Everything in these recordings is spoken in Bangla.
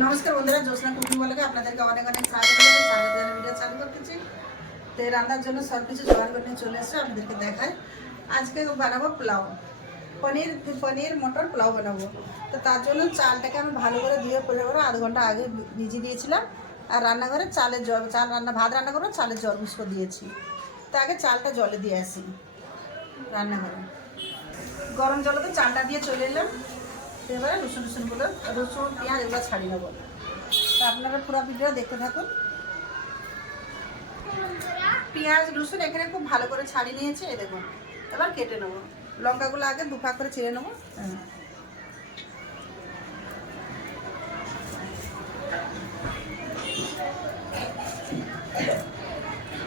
নমস্কার বন্ধুরা, জ্যোৎস্না কুকিং ব্লগে আপনাদেরকে অনেক অনেক স্বাগত জানাই। ভিডিও চালু করতেছি। তো রান্নার জন্য সব কিছু জোগাড় করে নিয়ে চলে এসেছে, আপনাদেরকে দেখায়। আজকে বানাবো পোলাও, পনির মটর পোলাও বানাবো। তো তার জন্য চালটাকে আমি ভালো করে ধুয়ে পরে আধ ঘন্টা আগে ভিজিয়ে দিয়েছিলাম। আর রান্নাঘরে ভাত রান্না করবো, চালের জল বুসকো দিয়েছি। তো আগে চালটা জলে দিয়ে আসি রান্নাঘরে। গরম জলেতে চালটা দিয়ে চলে এলাম। এবারে রসুন পেঁয়াজ এগুলো ছাড়িয়ে নেবো। তো আপনারা পুরো ভিডিও দেখতে থাকুন। পেঁয়াজ রসুন এখানে খুব ভালো করে ছাড়িয়ে নিয়েছে, এই দেখুন। এবার কেটে নেবো। লঙ্কাগুলো আগে দু ফাঁক করে ছিঁড়ে নেবো।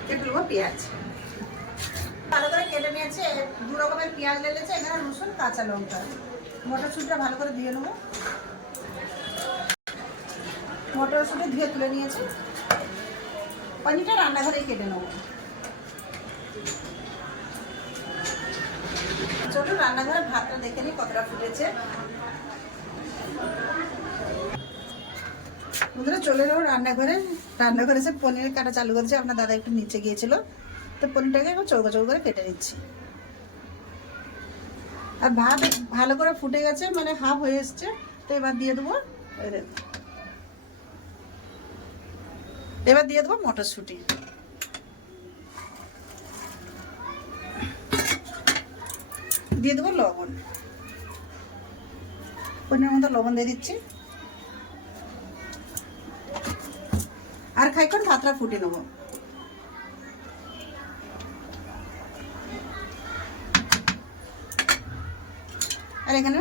কেটে নেবো পেঁয়াজ ভালো করে কেটে নিয়েছে। দু রকমের পেঁয়াজ লেগেছে, এখানে রসুন কাঁচা লঙ্কা। মটরশুঁটিটা ভালো করে ধুয়ে নেবো। মটরশুঁটি ধুয়ে তুলে নিয়েছি। পনিরটা রান্নাঘরেই কেটে নেবো। চলুন রান্নাঘরে ভাতটা দেখে নিই কতটা ফুটেছে। বন্ধুরা চলে যাবো রান্নাঘরে এসে পনিরের কাটা চালু করেছে। আপনার দাদা একটু নিচে গিয়েছিল, তো পনিরটাকে এবার চৌকা করে কেটে নিচ্ছি। আর ভাত ভালো করে ফুটে গেছে, মানে হাফ হয়ে এসছে। তো এবার দিয়ে দেবো মটরশুঁটি। দিয়ে দেবো লবণ, পনিরের মতো লবণ দিয়ে দিচ্ছি। আর খাইখন ভাতটা ফুটে নেবো। আর এখানে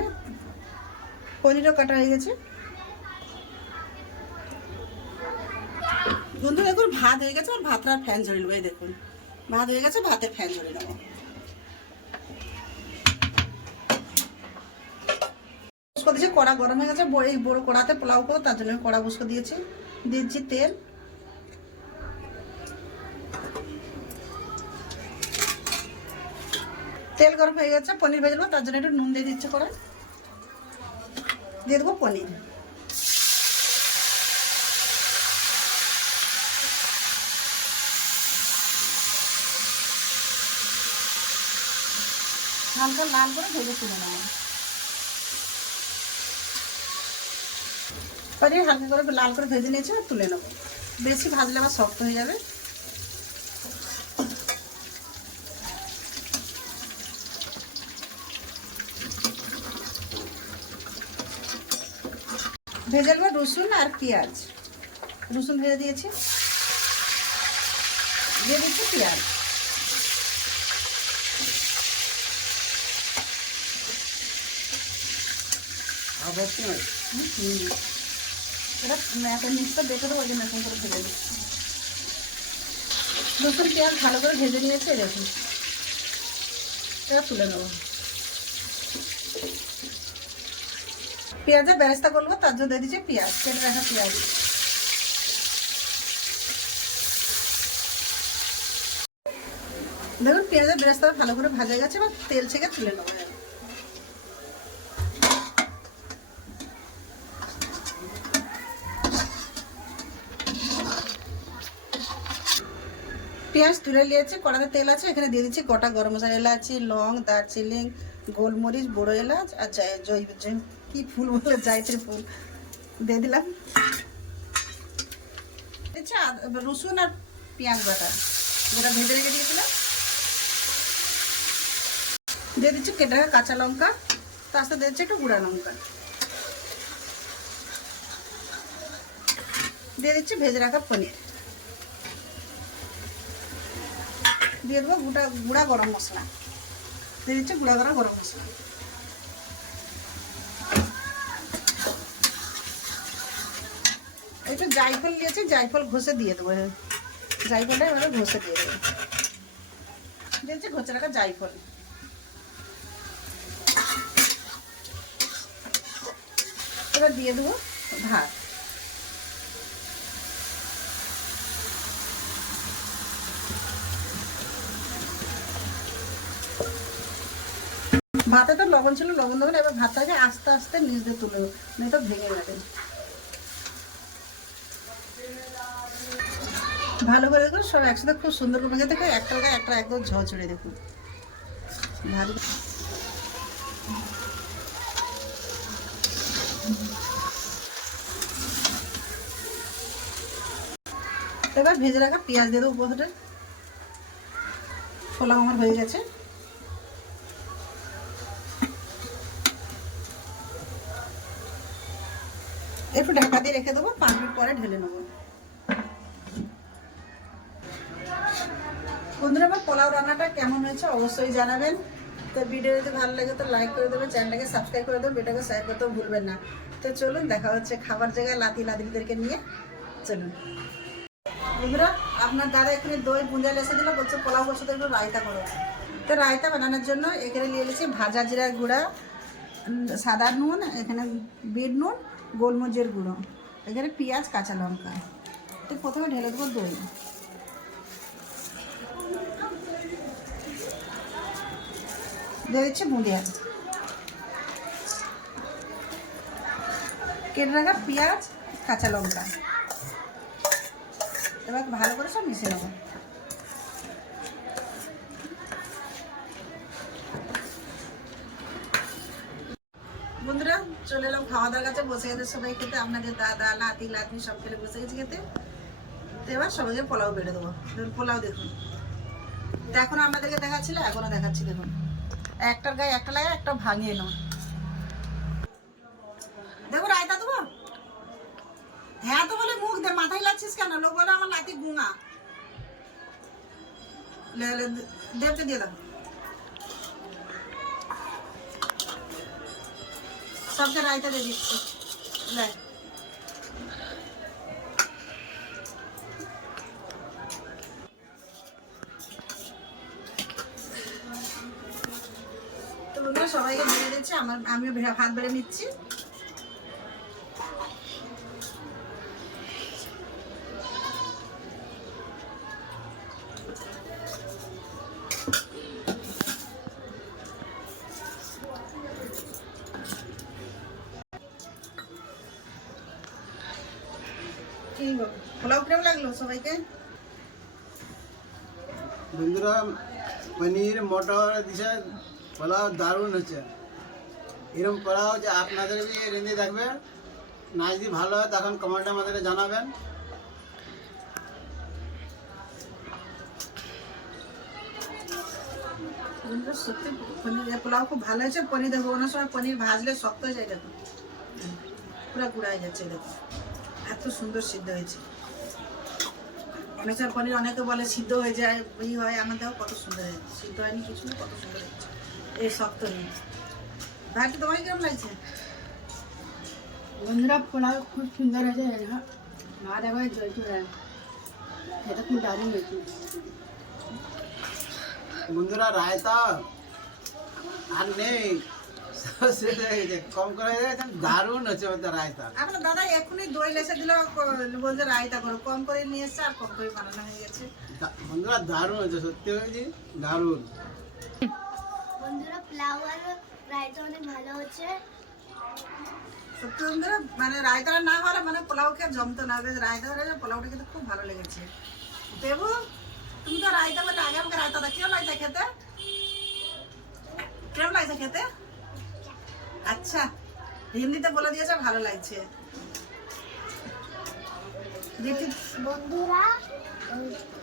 পনিরও কাটা হয়ে গেছে। বন্ধু দেখুন ভাত হয়ে গেছে, আর ভাতটার ফ্যান ঝরে নেবো। এই দেখুন ভাত হয়ে গেছে, ভাতের ফ্যান ঝরে নেবো। দিয়েছি, কড়া গরম হয়ে গেছে। এই বড় কড়াতে পোলাও করো, তার জন্য কড়া বসকে দিয়েছি। দিচ্ছি তেল গরম হয়ে গেছে। পনির ভেজে নেবো, তার জন্য একটু নুন দিয়ে দিচ্ছি। কড়াই দিয়ে দেবো পনির। হালকা লাল করে ভেজে তুলে নেবো। পনির হালকা করে লাল করে ভেজে নিয়েছি, আর তুলে নেবো। বেশি ভাজলে আবার শক্ত হয়ে যাবে। ভেজে নেবো রসুন আর পেঁয়াজ। রসুন ভেজে দিয়েছি, দিয়ে দিচ্ছি পেঁয়াজ। এটা মিক্সটা দেখে দেবো, ওই জন্য এরকম করে ভেজে দিচ্ছি। রসুন পেঁয়াজ ভালো করে ভেজে নিয়েছে, দেখুন। এটা তুলে নেবো। পেঁয়াজের বেরেস্তা করবো, তার জন্য দিয়ে দিচ্ছি পেঁয়াজ, কেটে রাখা পেঁয়াজ। দেখুন পেঁয়াজের বেরেস্তা ভালো করে ভাজা গেছে, এবার তেল ছেঁকে তুলে নেবো। পেঁয়াজ তুলে নিয়েছে, কড়াতে তেল আছে। এখানে দিয়ে দিচ্ছি গোটা গরম মশলা, এলাচি, লং, দারচিনি, গোলমরিচ, বড়ো এলাচ আর কি ফুল বলে জায়ত্রী ফুল দিয়ে দিলাম। রসুন আর পেঁয়াজ বাটা যেটা ভেজে রেখে দিয়েছিলাম দিয়ে দিচ্ছি। কেটে রাখা কাঁচা লঙ্কা, তার সাথে দিয়ে দিচ্ছি একটু গুঁড়া লঙ্কা। দিয়ে দিচ্ছি ভেজে রাখা পনির। দিয়ে দেবো গুঁড়া গরম মশলা। দিয়ে দিচ্ছি গুঁড়া গরম মশলা। একটু জায়ফল নিয়েছি, জায়ফল ঘষে দিয়ে দেবো। জায়ফলটা এবারে ঘষে দিয়ে দেবো। দিয়েছি ঘষে রাখা জায়ফল। এবার দিয়ে দেবো ভাত। ভাতে তো লবণ ছিল, লবণ দেবেন। এবার ভাতটাকে আস্তে আস্তে নিচ দিয়ে তুলে, নয়তো ভেঙে যাবে। ভালো করে দেখুন, সব একসাথে খুব সুন্দর করে ভেজে দেখো, একটা গায়ে একটা একদম ঝরঝরে দেখুন ভালো। এবার ভেজে রাখা পেঁয়াজ দিয়ে দেবো উপরে। পোলাও আমার হয়ে গেছে। একটু ঢাকা দিয়ে রেখে দেবো, 5 মিনিট পরে ঢেলে নেবো। বন্ধুরা, আমার পোলাও রান্নাটা কেমন হয়েছে অবশ্যই জানাবেন। তো ভিডিও যদি ভালো লাগে তো লাইক করে দেবেন, চ্যানেলটাকে সাবস্ক্রাইব করে দেবেন, ভিডিওকে শেয়ার করতেও ভুলবেন না। তো চলুন, দেখা হচ্ছে খাবার জায়গায় লাতি লাদিদেরকে নিয়ে। চলুন বন্ধুরা, আপনার দাদা এখানে দই বুঁদিয়া লেসে দিল, বলছে পোলাও বলছে তো একটু রায়তা করো। তো রায়তা বানানোর জন্য এখানে নিয়ে নিয়েছি ভাজা জিরার গুঁড়া, সাদা নুন, এখানে বিট নুন, গোলমরিচের গুঁড়ো, এখানে পেঁয়াজ, কাঁচা লঙ্কা। তো প্রথমে ঢেলে দেবো দই। দিয়ে দিচ্ছি বুঁদিয়া, কেটে রাখা পেঁয়াজ, কাঁচা লঙ্কা। এবার ভালো করে সব মিশিয়ে নেবো। বন্ধুরা, চলে এলাম খাওয়া দাওয়ার কাছে, বসে গেছে সবাই খেতে। আপনাদের দাদা, নাতি, লাতি সব খেলে বসে গেছে খেতে। তো এবার সবাইকে পোলাও বেড়ে দেবো। পোলাও দেখুন, তো এখন আপনাদেরকে দেখাচ্ছিল, এখনও দেখাচ্ছি। দেখুন, একটার গায়ে একটা লাগে, একটা ভাঙিয়ে নাও। দেখো রায়তা দেবো। হ্যাঁ তো বলে মুখ দে, মাথায় লাগছিস কেন? লোক বলে আমার নাতি গুঙা। দেবকে দিয়ে দাও, সবকে রায়তা দিয়ে দিচ্ছি। তো বন্ধুরা, সবাইকে বেড়ে দিচ্ছি, আমিও হাত বেড়ে নিচ্ছি। পোলাও কেমন লাগলো সবাইকে? বন্ধুরা, পনির মটর দিছে, পোলাও দারুণ হচ্ছে। এরকম পোলাও যে আপনাদের রেঁধে দেখবে না, যদি ভালো হয় তখন কমেন্টে আমাদেরকে জানাবেন। সত্যি পনির পোলাও খুব ভালো হয়েছে। পনির দেখো, অনেক সময় পনির ভাজলে শক্ত হয়ে যায়, দেখো পুরো গুঁড়া হয়ে যাচ্ছে। দেখো এত সুন্দর সিদ্ধ হয়েছে। অনেক সময় পনির অনেকে বলে সিদ্ধ হয়ে যায়, ওই হয়, আমার দেখো কত সুন্দর হয়েছে, সিদ্ধ হয়নি কিছু না, কত সুন্দর হয়েছে। এই শক্ত নেই। ভাইটি তোমাকে কেমন লাগছে? বন্ধুরা, পোলাও খুব সুন্দর হয়েছে। ভাত একবার জয়চুরা, এটা খুব দারুণ হয়েছে। বন্ধুরা, রায়তা আর নেই, কম করে দারুণ হচ্ছে রায়তা। আপনার দাদা এখনই দই লেসে দিল, বলছে রায়তা করো, কম করে নিয়ে এসছে আর কম করে বানানো হয়ে গেছে। বন্ধুরা, দারুণ হচ্ছে, সত্যি হয়েছে দারুণ। বন্ধুরা, পোলাও আর রায়তা অনেক ভালো হচ্ছে। সত্যি বন্ধুরা, মানে রায়তাটা না হলে মানে পোলাও খেয়ে জমতো না। রায়তা হলে পোলাওটা কিন্তু খুব ভালো লেগেছে। দেবু, তুমি তো রায়তা বলে আগে আমাকে রায়তা দা, কেমন লাগছে খেতে? কেমন লাগছে খেতে? আচ্ছা, হিন্দিতে বলে দিয়েছে ভালো লাগছে। বন্ধুরা,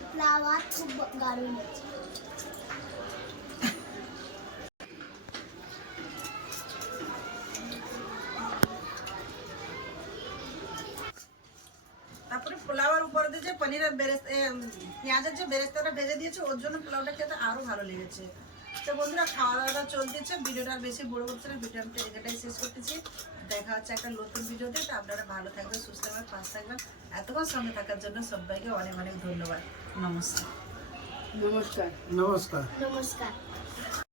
পোলাও আর খুব দারুণ হচ্ছে। তারপরে পোলাওয়ের উপরে দিয়ে যে পনিরের পেঁয়াজের যে বেরেস্তাটা ভেজে দিয়েছে, ওর জন্য পোলাওটা খেতে আরো ভালো লেগেছে। তো বন্ধুরা, খাওয়া দাওয়াটা চলতেছে, ভিডিওটা আর বেশি বড় করছে না, ভিডিও আমি এটাই শেষ করতেছি। দেখা হচ্ছে একটা নতুন ভিডিওতে। তো আপনারা ভালো থাকবেন, সুস্থ থাকবেন, পাশে থাকবেন। এতক্ষণ সঙ্গে থাকার জন্য সবাইকে অনেক অনেক ধন্যবাদ। নমস্কার। নমস্কার। নমস্কার। নমস্কার।